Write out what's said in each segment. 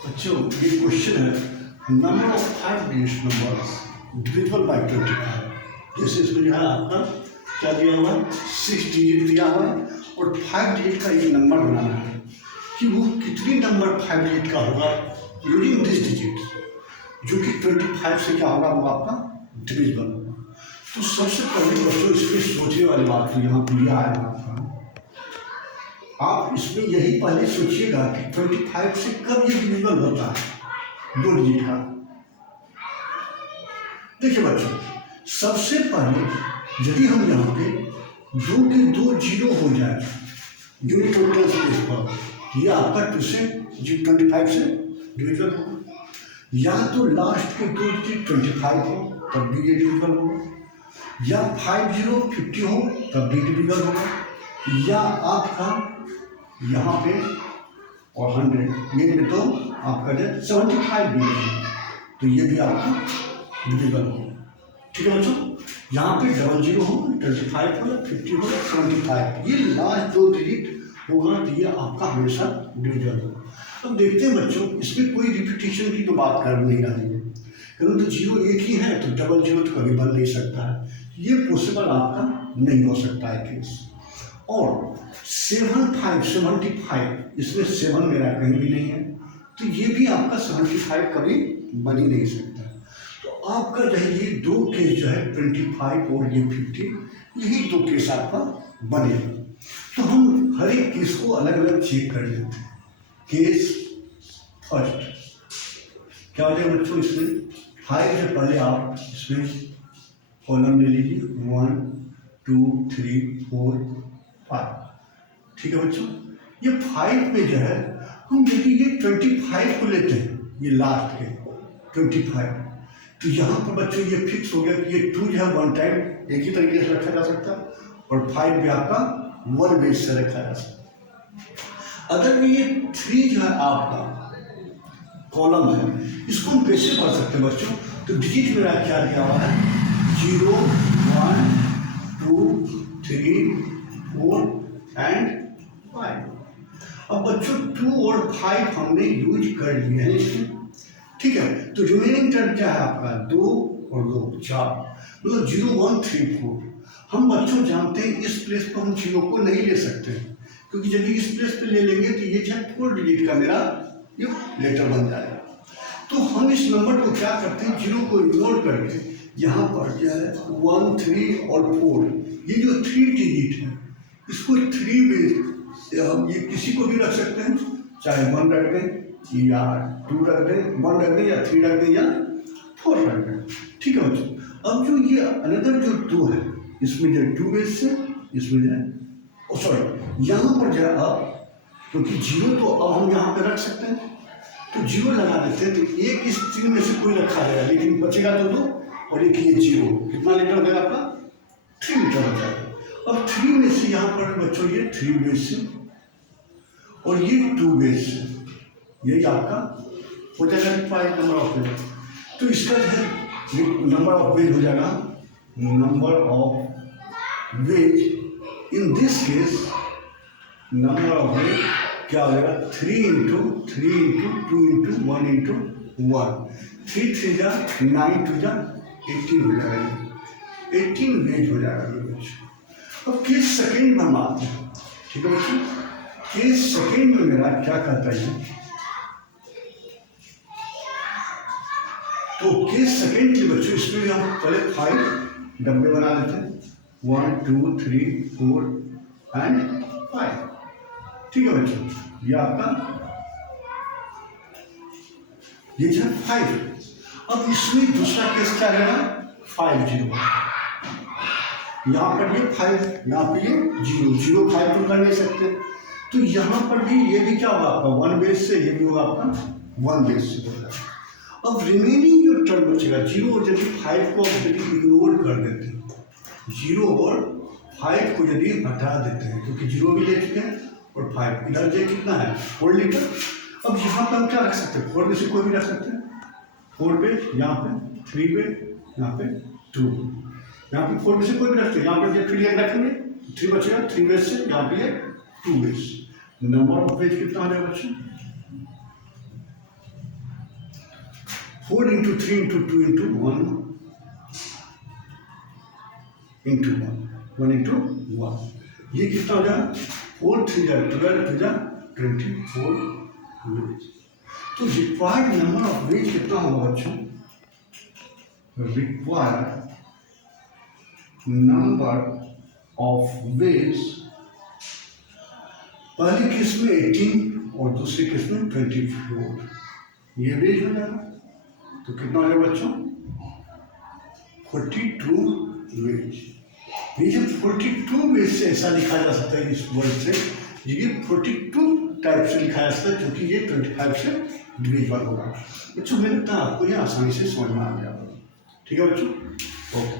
बच्चों ये क्वेश्चन है, number of 5 digit numbers divisible by 25। जैसे इसमें जो है आपका क्या दिया हुआ है, 6 डिजिट दिया हुआ है और 5 डिजिट का एक नंबर बनाना है कि वो कितनी नंबर 5 डिजिट का होगा यूजिंग दिस डिजिट, जो कि 25 से क्या होगा, वो आपका डिविजिबल होगा। तो सबसे पहले बच्चों इसमें सोचने वाली बात तो यहाँ पर यह है आपका, आप इसमें यही पहले सोचिएगा कि 25 से कब ये डिविजिबल होता है 2 डिजिट का। देखिए बच्चों, सबसे पहले यदि हम यहाँ पे 2 के 2 जीरो हो जाए यूनिट टोटल स्पेस पर, ये आपका 2 से 25 से डिविजिबल होगा। या तो लास्ट के 2 डिजिट 25 हो तब भी ये डिविजिबल होगा, या 50 हो तब भी डिविजिबल होगा, या आपका यहाँ पे और 100 ये में तो आपका जो 75 भी है, तो ये भी आपका डिविजिबल होगा। ठीक है बच्चों, यहाँ पे 00 हो, 25 हो, 50 हो, 75, ये लास्ट 2 डिजिट होगा तो ये आपका हमेशा डिविजिबल होगा। अब देखते हैं बच्चों, इसमें कोई रिपीटेशन की तो बात कर नहीं रही है, क्योंकि तो 0 एक ही है तो 00 तो कभी बन नहीं सकता है, ये पॉसिबल आपका नहीं हो सकता है केस। और 75 इसमें 7 मेरा कहीं भी नहीं है, तो ये भी आपका 75 कभी बन ही नहीं सकता। तो आपका जो है ये 2 केस जो है 25 और ये 50, यही 2 केस आपका बनेगा। तो हम हर एक केस को अलग अलग चेक कर लेते हैं। केस फर्स्ट क्या हो जाएगा बच्चों, इसमें 5 से पहले आप इसमें कॉलम ले लीजिए 1 2 3 4 5। ठीक है बच्चों, ये 5 में जो है हम यदि ये 25 को लेते हैं, ये लास्ट के 25, तो यहाँ पर बच्चों ये फिक्स हो गया कि ये 2 जो है 1 टाइम एक ही तरीके से रखा जा सकता है और 5 भी आपका 1 बेस से रखा जा सकता है। अगर ये 3 जो है आपका कॉलम है, इसको हम कैसे पढ़ सकते हैं बच्चों, तो डिजिट मेरा क्या दिया हुआ है 0 1 2 3 4 एंड 5। अब बच्चों 2 और 5 हमने यूज कर लिए हैं इसमें, ठीक है। तो रिमेनिंग टर्म क्या है आपका 2 और 2 4, मतलब 0 1 3 4। हम बच्चों जानते हैं इस प्लेस पर हम 0 को नहीं ले सकते, क्योंकि यदि इस प्लेस पे ले लेंगे तो ये जो 4 डिजिट का मेरा ये लेटर बन जाएगा। तो हम इस नंबर को क्या करते हैं, 0 को इग्नोर करके यहाँ पर जो है 1 3 और 4, ये जो 3 डिजिट है इसको 3 में हम ये किसी को भी रख सकते हैं, चाहे 1 रख दें या 2 रख दें, 1 रख दें या 3 रख दें या 4 रख दें। ठीक है बच्चों, अब जो ये अनदर जो 2 है, इसमें जो 2 बेस है, इसमें जो है सॉरी यहाँ पर जो है अब, क्योंकि 0 तो अब हम यहाँ पे रख सकते हैं तो 0 लगा देते हैं, तो एक इस 3 में से कोई रखा जाएगा, लेकिन बचेगा तो 2 और एक ये 0, कितना लीटर हो जाएगा आपका 3 लीटर हो जाएगा। अब 3 में से यहाँ पर बच्चों ये 3 बेस है और ये 2 बेस है, यही आपका हो जाएगा 5 नंबर ऑफ वेज। तो इसका जो है नंबर ऑफ वेज हो जाएगा, number of ways in this case number of ways क्या हो जाएगा 3 इंटू 3 इंटू 2 इंटू 1 इंटू 1, 3 3 जा 9 2 जा 18 हो जाएगा, 18 वेज हो जाएगा बच्चों। अब केस सेकेंड में हम आते हैं, ठीक है बच्चों। केस सेकेंड में मेरा क्या कहता है, तो केस सेकेंड के बच्चों इसमें भी हम पहले 5 डब्बे बना लेते हैं, 1 2 3 4 एंड 5। ठीक है बच्चों, ये आपका ये जो 5। अब इसमें दूसरा केस क्या रहेगा 5 0, यहाँ पर ये 5, यहाँ पे ये 0 0 5 तो कर नहीं सकते, तो यहाँ पर भी ये भी क्या होगा आपका 1 बेस से, ये भी होगा आपका 1 बेस से होगा। अब रिमेनिंग जो टर्म बचेगा 0 और यदि 5 को यदि इग्नोर कर देते हैं, 0 और 5 को यदि हटा देते हैं, क्योंकि 0 भी ले चुके हैं और 5 इधर जो कितना है 4 लीटर। अब यहाँ पर हम क्या रख सकते हैं, 4 में से कोई भी रख सकते हैं, 4 पे, यहाँ पे 3 पे, यहाँ पे 2, यहाँ पे 4 में से कोई भी रखते हैं, यहाँ पे 3 रखेंगे 3 बचेगा, 3 बेस से यहाँ पे 2 बेस। नंबर ऑफ पेज कितना आ जाएगा बच्चों, 4 into 3 into 2 into 1 into 1 into 1, ये कितना हो जाएगा 4 3 जा 12 2 जा 24 वेज। तो रिक्वायर्ड नंबर ऑफ वेज कितना होगा बच्चों? रिक्वायर्ड नंबर ऑफ वेज पहले केस में 18 और दूसरे केस में 24, ये वेज हो जाएगा। तो कितना हो जाएगा बच्चों? 42 वेज। ये जो 42 वेज से ऐसा लिखा जा सकता है इस वर्ड से, ये 42 टाइप से लिखा जा सकता है क्योंकि ये 25 से डिविजिबल होगा। बच्चों मैंने लगता है आपको ये आसानी से समझ में आ गया। ठीक है बच्चों, ओके।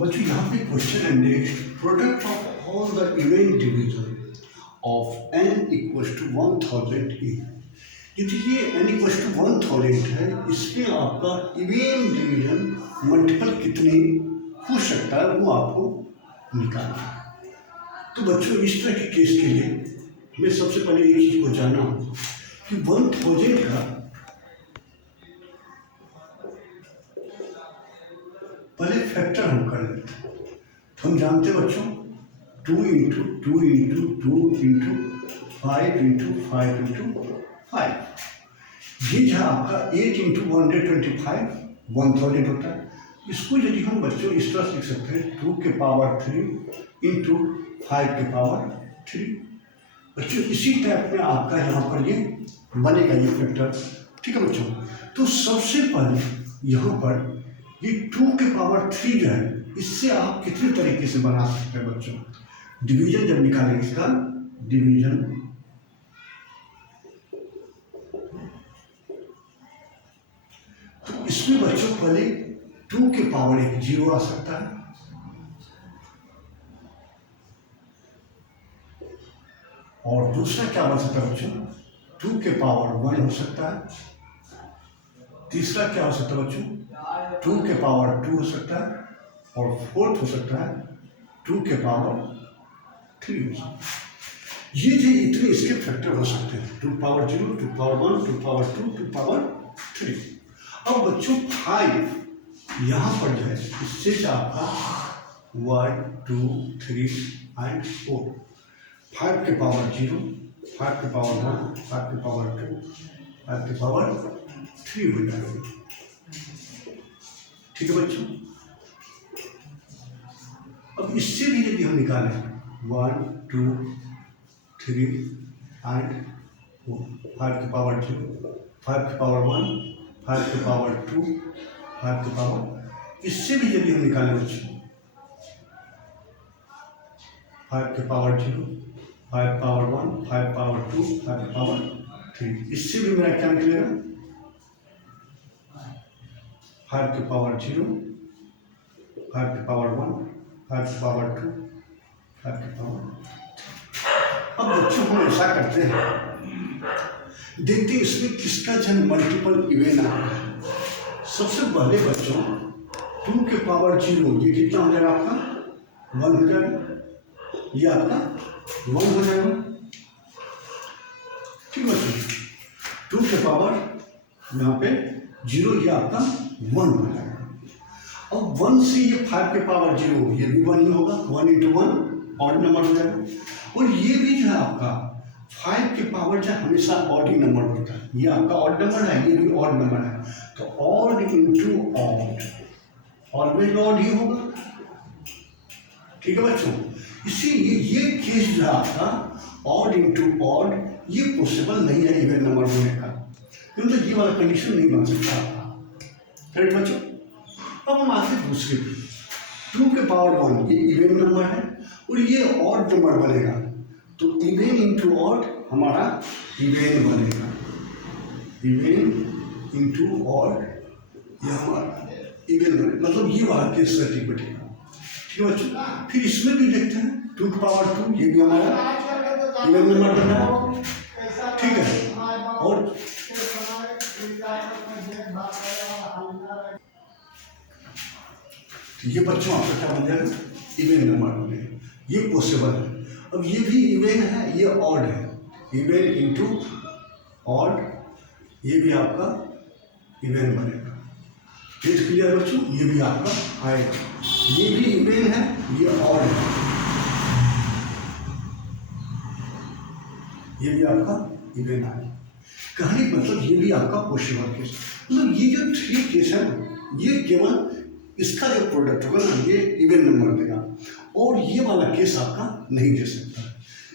बच्चों यहाँ पे क्वेश्चन है next, product of all the even division of n equals to 1000 ई। क्योंकि ये n इक्वल्स टू 1000 है, इसमें आपका इवन डिवीजन मल्टीपल कितने हो सकता है वो आपको निकालना है। तो बच्चों इस तरह के केस के लिए हमें सबसे पहले एक चीज को जानना होगा कि 1000 का पहले फैक्टर हम कर लेते हैं। तो हम जानते हैं बच्चों 2 into 2 into 2 into 5 into 5 into 5, ये जहाँ आपका 8 इंटू 125 1000 होता है। इसको यदि हम बच्चों इस तरह लिख सकते हैं 2 के पावर 3 इंटू 5 के पावर 3। बच्चों इसी टाइप में आपका यहाँ पर ये बनेगा ये फैक्टर। ठीक है बच्चों, तो सबसे पहले यहाँ पर ये 2 के पावर 3 जो है, इससे आप कितने तरीके से बना सकते हैं बच्चों? डिवीजन जब निकालेंगे इसका डिवीजन, तो इसमें बच्चों पहले 2 के पावर 1 0 आ सकता है, और दूसरा क्या बन सकता है बच्चों? 2 के पावर 1 हो सकता है। तीसरा क्या हो सकता है बच्चों? 2 के पावर 2 हो सकता है, और फोर्थ हो सकता है 2 के पावर 3 हो सकता है। ये जो इतने इसके फैक्टर हो सकते हैं, 2 पावर 0, 2 पावर 1, 2 पावर 2, 2 पावर 3। अब बच्चों 5 यहाँ पर जो है, इससे जो आपका 1 2 3 एंड 4, 5 के पावर 0, 5 के पावर 1, 5 के पावर 2, 5 के पावर 3 हो जाएगा। ठीक है बच्चों, अब इससे भी यदि हम निकालें 1 2 3 एंड 4, 5 के पावर 0, 5 के पावर 1, 5 के पावर 2, 5 के पावर, इससे भी यदि हम निकालें बच्चों 5 के पावर 0, 5 पावर 1, 5 पावर 2, 5 पावर 3, इससे भी मेरा क्या निकलेगा 5 के पावर 0, 5 के पावर 1, 5 के पावर 2, 5 के पावर। अब बच्चों हम ऐसा करते हैं, देखते हैं इसमें किसका जब मल्टीपल इवेन आता है। सबसे पहले बच्चों 2 के पावर 0, ये कितना हो जाएगा आपका 1 हो जाएगा, ये आपका 1 हो जाएगा। ठीक है बच्चों, 2 के पावर यहाँ पे 0, ये आपका 1 हो जाएगा। अब 1 से ये 5 के पावर 0, ये भी 1 ही होगा, 1 इंटू 1 ऑड नंबर हो जाएगा। और ये भी जो है आपका 5 के पावर जो हमेशा ऑड ही नंबर होता है, ये आपका ऑड नंबर है, ये भी ऑड नंबर है, तो odd into odd always odd ही होगा। ठीक है बच्चों, इसीलिए ये केस जो है आपका ऑड इंटू ऑड, ये पॉसिबल नहीं है इवन नंबर होने का, क्योंकि ये वाला कंडीशन नहीं बन सकता आपका। करेक्ट बच्चों। अब हम आते हैं दूसरे पे, 2 के पावर 1 ये इवन नंबर है और ये ऑड नंबर बनेगा, तो इवन इंटू ऑड हमारा इवन बनेगा, इवन इंटू ऑड ये हमारा इवन बनेगा, मतलब ये वाला केस सटीक बैठेगा। ठीक है बच्चों, फिर इसमें भी देखते हैं 2 के पावर 2, ये भी हमारा इवन नंबर बना। ठीक है, और तो ये बच्चों आपका क्या बन जाएगा इवन नंबर बनेगा, ये पॉसिबल है। अब ये भी इवेन है, ये ऑड है, इवेन इंटू ऑड, ये भी आपका इवेन बनेगा। इज क्लियर बच्चों? ये भी आपका आएगा, ये भी इवेन है, ये ऑड है, ये भी आपका इवेन आएगा। कहने का मतलब ये भी आपका पॉसिबल केस, मतलब ये जो 3 केस है ये केवल इसका जो प्रोडक्ट होगा ना ये इवेन नंबर देगा, और ये वाला केस आपका नहीं दे सकता,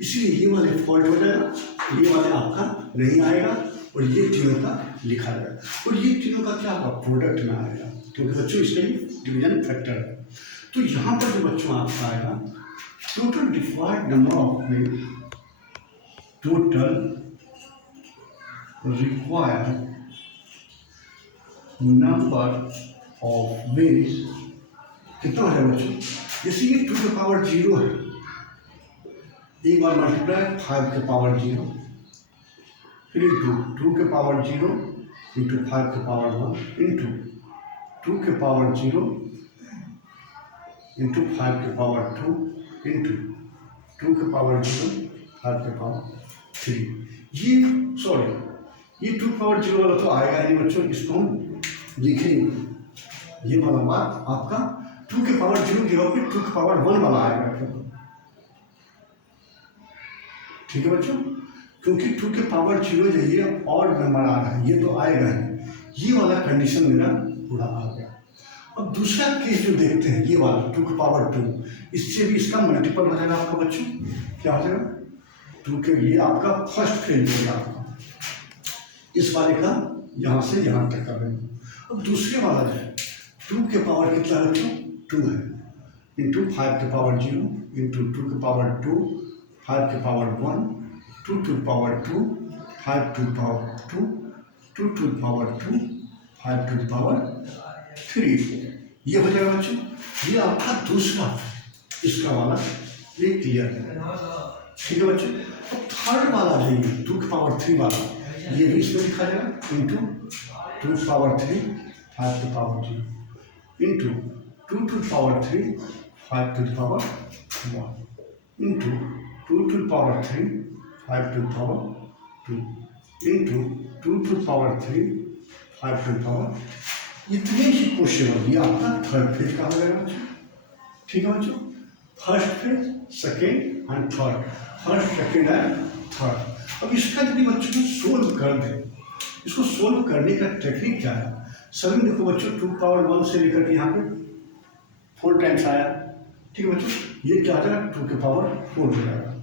इसीलिए ये वाले फॉल्ट हो जाएगा, ये वाले आपका नहीं आएगा, और ये तीनों का लिखा जाएगा, और ये तीनों का क्या होगा, प्रोडक्ट में आएगा, क्योंकि बच्चों इसके लिए डिवीजन फैक्टर है। तो यहाँ पर जो बच्चों आपका आएगा total required number of ways, total required number of ways कितना है बच्चों, जैसे ये 2 के पावर 0 है, एक बार मल्टीप्लाई 5 के पावर 0, फिर इंटू 2 के पावर 0 इंटू 5 के पावर 1 इंटू 2 के पावर 0 इंटू 5 के पावर 2 इंटू 2 के पावर 0 5 के पावर 3। ये सॉरी ये 2 पावर 0 वाला तो आएगा नहीं बच्चों, इसको हम लिखेंगे, ये वाला बात आपका 2 के पावर 0 की जगह पे 2 के पावर 1 वाला आएगा, ठीक है बच्चों, क्योंकि 2 के पावर 0 जो ये और नंबर आ रहा है ये तो आएगा ही, ये वाला कंडीशन मेरा पूरा आ गया। अब दूसरा केस जो देखते हैं ये वाला 2 के पावर 2, इससे भी इसका मल्टीपल हो जाएगा आपका बच्चों, क्या हो जाएगा 2 के, ये आपका फर्स्ट फेज होगा आपका, इस वाले का यहाँ से यहाँ तक कर देंगे। अब दूसरे वाला जो है 2 के पावर कितना बच्चों 2 है, इंटू 5 के पावर 0 इंटू 2 के पावर 2 5 के power 1 2 to power 2 5 to power 2 2 to power 2 5 to power 3, ये हो जाएगा बच्चों, ये आपका दूसरा इसका वाला ये क्लियर है, ठीक है बच्चों। अब थर्ड वाला जो है 2 के पावर 3 वाला, ये भी इसमें लिखा जाएगा into 2 power 3 5 to power 0 into 2 to power 3 5 to power 1 into 2 to power 3 5 to power 2 into 2 to power 3 5 to power, इतने ही क्वेश्चन ये आपका थर्ड फेज का हो जाएगा बच्चों, ठीक है बच्चों। First phase, second and third, first second and third. अब इसका यदि बच्चों को सोल्व कर दें, इसको सोल्व करने का टेक्निक क्या है, सभी देखो बच्चों 2 पावर 1 से लेकर के यहाँ पे 4 टाइम्स आया, ठीक है बच्चों, ये क्या आ जाएगा 2 के पावर 4 हो जाएगा।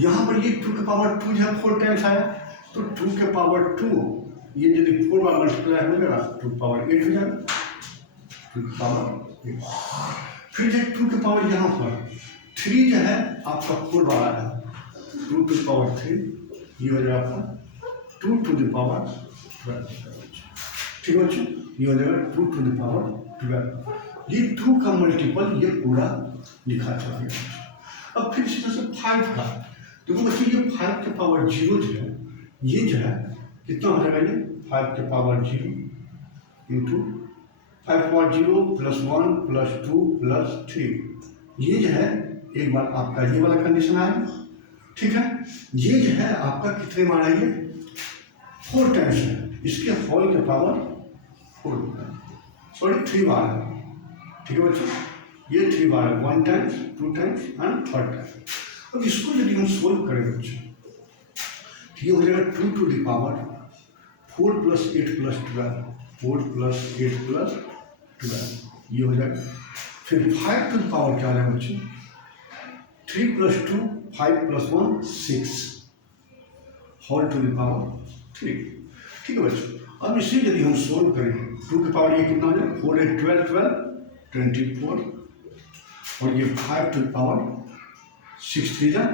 यहाँ पर ये 2 के पावर 2 जहाँ 4 टाइम्स आया तो 2 के पावर 2 ये यदि 4 बार मल्टीप्लाई हो जाएगा 2 पावर 8 हो जाएगा, 2 पावर 8। फिर जब 2 के पावर यहाँ पर 3 जो है आपका 4 बार आया 2 टू पावर 3, ये हो जाएगा आपका 2 टू द पावर 12, ठीक है बच्चों, ये हो जाएगा 2 टू द पावर 12। ये 2 का मल्टीपल ये पूरा लिखा जाएगा। अब फिर इसी तरह से 5 का देखो बच्चों, ये 5 के पावर 0 जो है ये जो है कितना हो जाएगा, ये 5 के power 0 into 5 power 0 plus 1 plus 2 plus 3, ये जो है एक बार आपका ये वाला कंडीशन आएगा, ठीक है। ये जो है आपका कितने बार आएंगे 4 टाइम्स है, इसके होल के पावर 4 सॉरी 3 बार है, ठीक है बच्चों, ये 3 बार है, 1 times 2 times and 3rd time. अब इसको यदि हम सोल्व करें बच्चों ये हो जाएगा 2 to the power 4 plus 8 plus 12, 4 plus 8 plus 12, ये हो जाएगा। फिर 5 टू द पावर क्या है बच्चों 3 plus 2 5 plus 1 6 whole to the power 3, ठीक है बच्चों। अब इसे यदि हम सोल्व करें 2 के पावर ये कितना हो जाएगा 4 8 12 12 24, और ये 5 टू द पावर 6 3 जा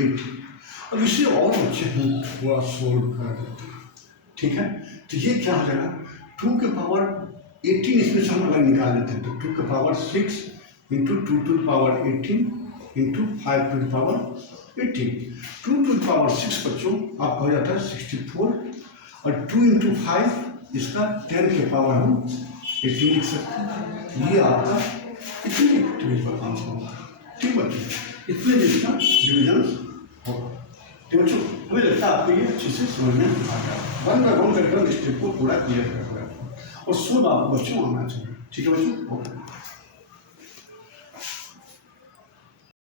8। अब इसे और अच्छे हम थोड़ा सोल्व कर देते हैं, ठीक है। तो ये क्या हो जाएगा 2 के पावर 18 इसमें से हम अगर निकाल लेते हैं तो 2 के power 6 into 2 to the power 18 into 5 to the power 18, 2 to the power 6 बच्चों आपका हो जाता है 64, और 2 इंटू 5 इसका 10 के पावर हम 18 लिख सकते हैं, ये आपका इतनी एक्टिविटी पर काम होगा, ठीक बच्चों। इतने में इसका डिवीजन होगा। तो बच्चों हमें लगता है आपको ये अच्छे से समझ में आ गया। वन बाय वन करके हम स्टेप को पूरा क्लियर कर रहे हैं और सब आपको बच्चों आना चाहिए। ठीक है बच्चों, ओके।